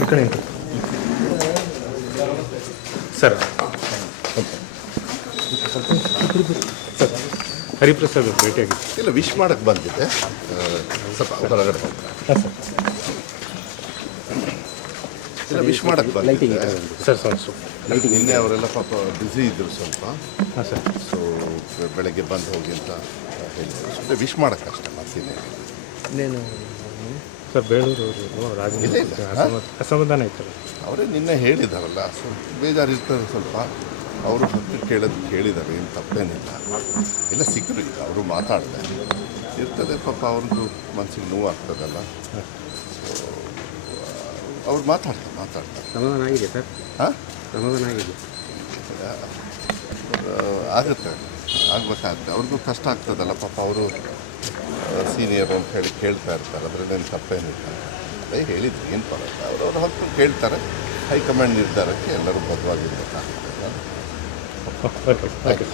ಈ ಕಡೆ sir sir Hariprasad ಭೇಟಿಯಾಗಿತ್ತು. ಇಲ್ಲ, ವಿಶ್ ಮಾಡೋಕ್ಕೆ ಬಂದಿದೆ. ಸ್ವಲ್ಪ ಹೊರಗಡೆ ಹಾಂ ಸರ್. ಇಲ್ಲ, ವಿಶ್ ಮಾಡೋಕ್ಕೆ ಬಂದಿದೆ ಸರ್ ಸರ್ ಸರ್ ನಿನ್ನೆ ಅವರೆಲ್ಲ ಪಾಪ ಬ್ಯುಸಿ ಇದ್ದರು ಸ್ವಲ್ಪ. ಹಾಂ ಸರ್. ಸೊ ಬೆಳಗ್ಗೆ ಬಂದು ಹೋಗಿ ಅಂತ ಹೇಳಿದರು. ಸುಮ್ಮನೆ ವಿಶ್ ಮಾಡೋಕ್ಕಷ್ಟೇ, ಮತ್ತೇನೆ. ಇನ್ನೇನು ಸರ್ ಬೇಳೂರು ಇಲ್ಲ, ಇಲ್ಲ. ಅಸಮಾಧಾನ ಇತ್ತಲ್ಲ. ಅವರೇ ನಿನ್ನೆ ಹೇಳಿದಾರಲ್ಲ, ಸ್ವಲ್ಪ ಬೇಜಾರಿರ್ತದೆ ಸ್ವಲ್ಪ. ಅವರು ಹತ್ತು ಕೇಳಿದ್ದಾರೆ, ಏನು ತಪ್ಪೇನಿಲ್ಲ. ಎಲ್ಲ ಸಿಕ್ಕರು, ಈಗ ಅವರು ಮಾತಾಡಿದೆ ಇರ್ತದೆ ಪಾಪ. ಅವ್ರದ್ದು ಮನಸ್ಸಿಗೆ ನೋವು ಆಗ್ತದಲ್ಲ. ಸೊ ಅವ್ರು ಮಾತಾಡ್ತಾರೆ. ಸಮಾಧಾನ ಆಗಿದೆ ಸರ್. ಹಾಂ, ಸಮಾಧಾನ ಆಗಿದೆ. ಆಗುತ್ತೆ, ಆಗ್ಬೇಕಾಗುತ್ತೆ. ಅವ್ರಿಗೂ ಕಷ್ಟ ಆಗ್ತದಲ್ಲ ಪಾಪ. ಅವರು ಸೀನಿಯರು ಅಂತ ಹೇಳಿ ಕೇಳ್ತಾ ಇರ್ತಾರೆ, ಅದರಲ್ಲೇನು ತಪ್ಪೇನಿಲ್ಲ. ಅದೇ ಹೇಳಿದ್ರು, ಏನು ಪರವಾಗಿಲ್ಲ. ಅವ್ರವ್ರ ಹಕ್ಕು ಕೇಳ್ತಾರೆ. ಹೈಕಮಾಂಡ್ ನಿರ್ಧಾರಕ್ಕೆ ಎಲ್ಲರೂ ಬದ್ಧವಾಗಿರ್ಬೇಕಾಗ್ತದೆ. Okay okay thank you.